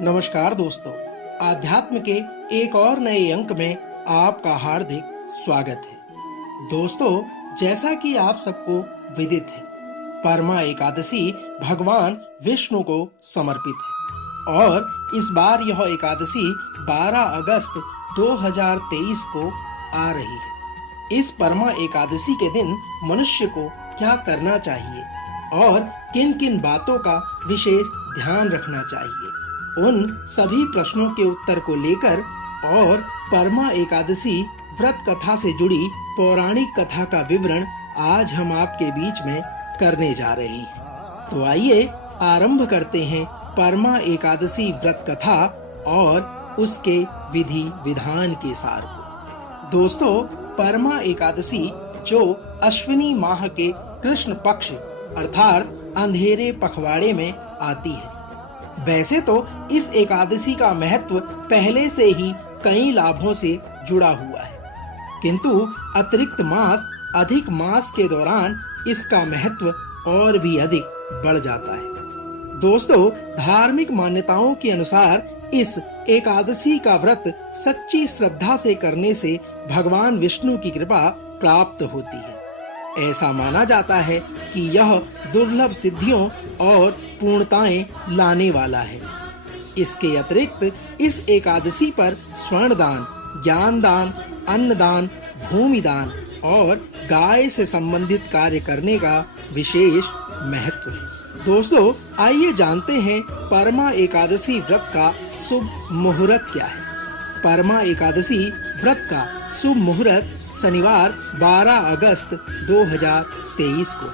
नमस्कार दोस्तों, आध्यात्म के एक और नए अंक में आपका हार्दिक स्वागत है। दोस्तों, जैसा कि आप सबको विदित है, परमा एकादशी भगवान विष्णु को समर्पित है और इस बार यह एकादशी 12 अगस्त 2023 को आ रही है। इस परमा एकादशी के दिन मनुष्य को क्या करना चाहिए और किन किन बातों का विशेष ध्यान रखना चाहिए, उन सभी प्रश्नों के उत्तर को लेकर और परमा एकादशी व्रत कथा से जुड़ी पौराणिक कथा का विवरण आज हम आपके बीच में करने जा रहे हैं। तो आइए आरंभ करते हैं परमा एकादशी व्रत कथा और उसके विधि विधान के सार को। दोस्तों, परमा एकादशी जो अश्विनी माह के कृष्ण पक्ष अर्थात अंधेरे पखवाड़े में आती है। वैसे तो इस एकादशी का महत्व पहले से ही कई लाभों से जुड़ा हुआ है, किंतु अतिरिक्त मास अधिक मास के दौरान इसका महत्व और भी अधिक बढ़ जाता है। दोस्तों, धार्मिक मान्यताओं के अनुसार इस एकादशी का व्रत सच्ची श्रद्धा से करने से भगवान विष्णु की कृपा प्राप्त होती है। ऐसा माना जाता है कि यह दुर्लभ सिद्धियों और पूर्णताएं लाने वाला है। इसके अतिरिक्त इस एकादशी पर स्वर्ण दान, ज्ञान दान, अन्न दान, भूमि दान और गाय से संबंधित कार्य करने का विशेष महत्व है। दोस्तों, आइए जानते हैं परमा एकादशी व्रत का शुभ मुहूर्त क्या है। परमा एकादशी व्रत का शुभ मुहूर्त शनिवार 12 अगस्त 2023 को।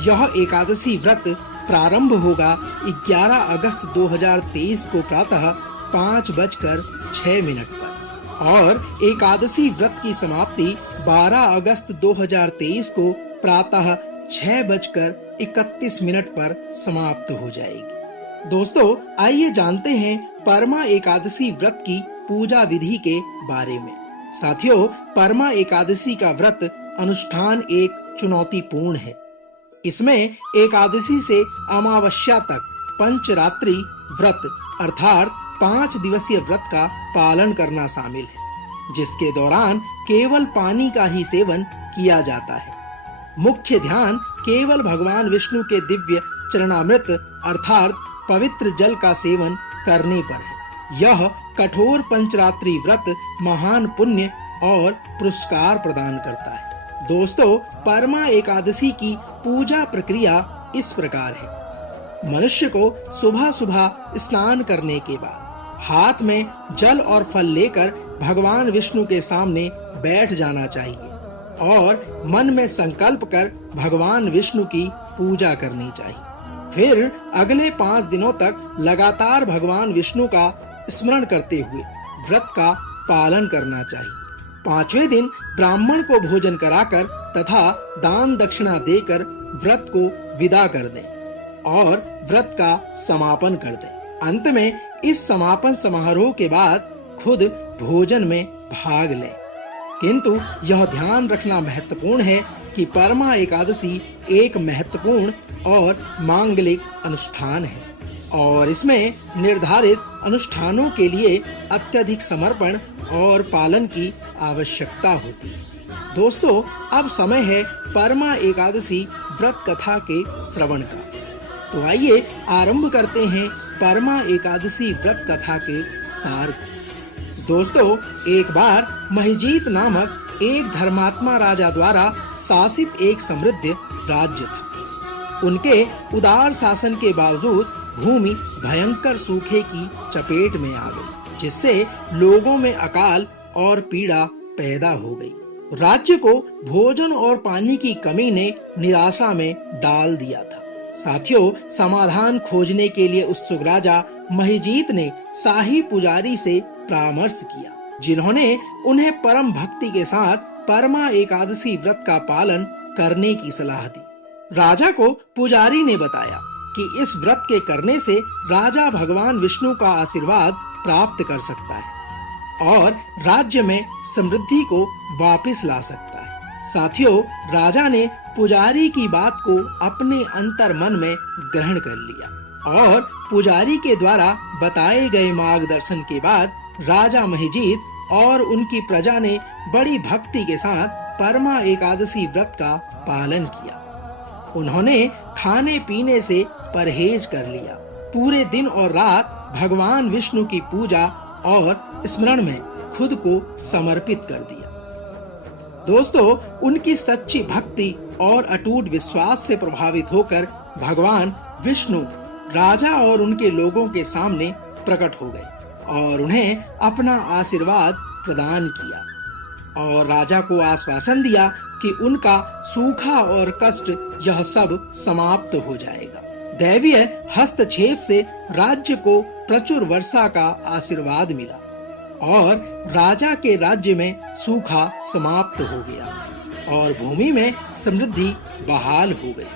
यह एकादशी व्रत प्रारंभ होगा 11 अगस्त 2023 को प्रातः 5:06 पर और एकादशी व्रत की समाप्ति 12 अगस्त 2023 को प्रातः 6:31 पर समाप्त हो जाएगी। दोस्तों, आइए जानते हैं परमा एकादशी व्रत की पूजा विधि के बारे में। साथियों, परमा एकादशी का व्रत अनुष्ठान एक चुनौतीपूर्ण है। इसमें एकादशी से अमावस्या तक पंचरात्रि व्रत अर्थात 5 दिवसीय व्रत का पालन करना शामिल है, जिसके दौरान केवल पानी का ही सेवन किया जाता है। मुख्य ध्यान केवल भगवान विष्णु के दिव्य चरणामृत अर्थात पवित्र जल का सेवन करने पर है। यह कठोर पंचरात्रि व्रत महान पुण्य और पुरस्कार प्रदान करता है। दोस्तों, परमा एकादशी की पूजा प्रक्रिया इस प्रकार है। मनुष्य को सुबह सुबह स्नान करने के बाद हाथ में जल और फल लेकर भगवान विष्णु के सामने बैठ जाना चाहिए और मन में संकल्प कर भगवान विष्णु की पूजा करनी चाहिए। फिर अगले 5 दिनों तक लगातार भगवान विष्णु का स्मरण करते हुए व्रत का पालन करना चाहिए। 5वें दिन ब्राह्मण को भोजन कराकर तथा दान दक्षिणा देकर व्रत को विदा कर दें और व्रत का समापन कर दें। अंत में इस समापन समारोह के बाद खुद भोजन में भाग लें। किंतु यह ध्यान रखना महत्वपूर्ण है कि परमा एकादशी एक महत्वपूर्ण और मांगलिक अनुष्ठान है और इसमें निर्धारित अनुष्ठानों के लिए अत्यधिक समर्पण और पालन की आवश्यकता होती है। दोस्तों, अब समय है परमा एकादशी व्रत कथा के श्रवण का। तो आइए आरंभ करते हैं परमा एकादशी व्रत कथा के सार को। दोस्तों, एक बार महिजीत नामक एक धर्मात्मा राजा द्वारा शासित एक समृद्ध राज्य था। उनके उदार शासन के बावजूद भूमि भयंकर सूखे की चपेट में आ गई, जिससे लोगों में अकाल और पीड़ा पैदा हो गई। राज्य को भोजन और पानी की कमी ने निराशा में डाल दिया था। साथियों, समाधान खोजने के लिए उत्सुक राजा महिजीत ने शाही पुजारी से परामर्श किया, जिन्होंने उन्हें परम भक्ति के साथ परमा एकादशी व्रत का पालन करने की सलाह दी। राजा को पुजारी ने बताया कि इस व्रत के करने से राजा भगवान विष्णु का आशीर्वाद प्राप्त कर सकता है और राज्य में समृद्धि को वापस ला सकता है। साथियों, राजा ने पुजारी की बात को अपने अंतर मन में ग्रहण कर लिया और पुजारी के द्वारा बताए गए मार्गदर्शन के बाद राजा महिजीत और उनकी प्रजा ने बड़ी भक्ति के साथ परमा एकादशी व्रत का पालन किया। उन्होंने खाने पीने से परहेज कर लिया। पूरे दिन और रात भगवान विष्णु की पूजा और स्मरण में खुद को समर्पित कर दिया। दोस्तों, उनकी सच्ची भक्ति और अटूट विश्वास से प्रभावित होकर भगवान विष्णु राजा और उनके लोगों के सामने प्रकट हो गए और उन्हें अपना आशीर्वाद प्रदान किया और राजा को आश्वासन दिया कि उनका सूखा और कष्ट यह सब समाप्त हो जाएगा। दैवीय हस्तक्षेप से राज्य को प्रचुर वर्षा का आशीर्वाद मिला और राजा के राज्य में सूखा समाप्त हो गया और भूमि में समृद्धि बहाल हो गई।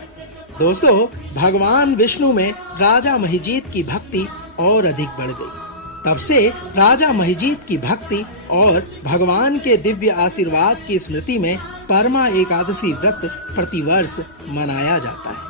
दोस्तों, भगवान विष्णु में राजा महिजीत की भक्ति और अधिक बढ़ गई। तब से राजा महिजीत की भक्ति और भगवान के दिव्य आशीर्वाद की स्मृति में परमा एकादशी व्रत प्रतिवर्ष मनाया जाता है।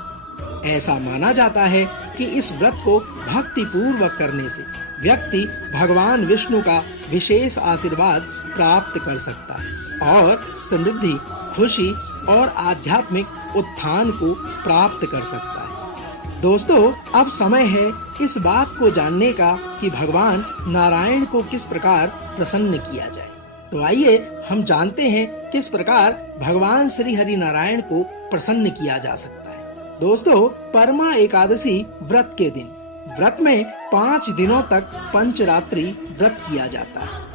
ऐसा माना जाता है कि इस व्रत को भक्ति पूर्वक करने से व्यक्ति भगवान विष्णु का विशेष आशीर्वाद प्राप्त कर सकता है और समृद्धि, खुशी और आध्यात्मिक उत्थान को प्राप्त कर सकता है। दोस्तों, अब समय है इस बात को जानने का कि भगवान नारायण को किस प्रकार प्रसन्न किया जाए। तो आइए हम जानते हैं किस प्रकार भगवान श्री हरि नारायण को प्रसन्न किया जा सकता है। दोस्तों, परमा एकादशी व्रत के दिन व्रत में 5 दिनों तक पंचरात्रि व्रत किया जाता है।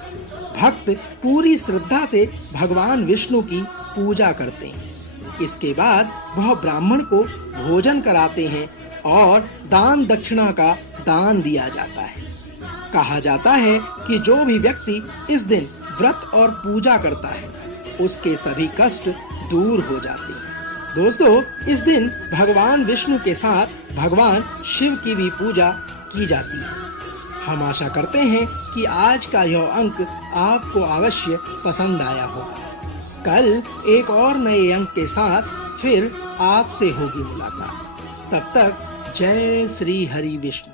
भक्त पूरी श्रद्धा से भगवान विष्णु की पूजा करते हैं। इसके बाद वह ब्राह्मण को भोजन कराते हैं और दान दक्षिणा का दान दिया जाता है। कहा जाता है कि जो भी व्यक्ति इस दिन व्रत और पूजा करता है उसके सभी कष्ट दूर हो जाते हैं। दोस्तों, इस दिन भगवान विष्णु के साथ भगवान शिव की भी पूजा की जाती है। हम आशा करते हैं कि आज का यह अंक आपको अवश्य पसंद आया होगा। कल एक और नए अंक के साथ फिर आपसे होगी मुलाकात। तब तक जय श्री हरि विष्णु।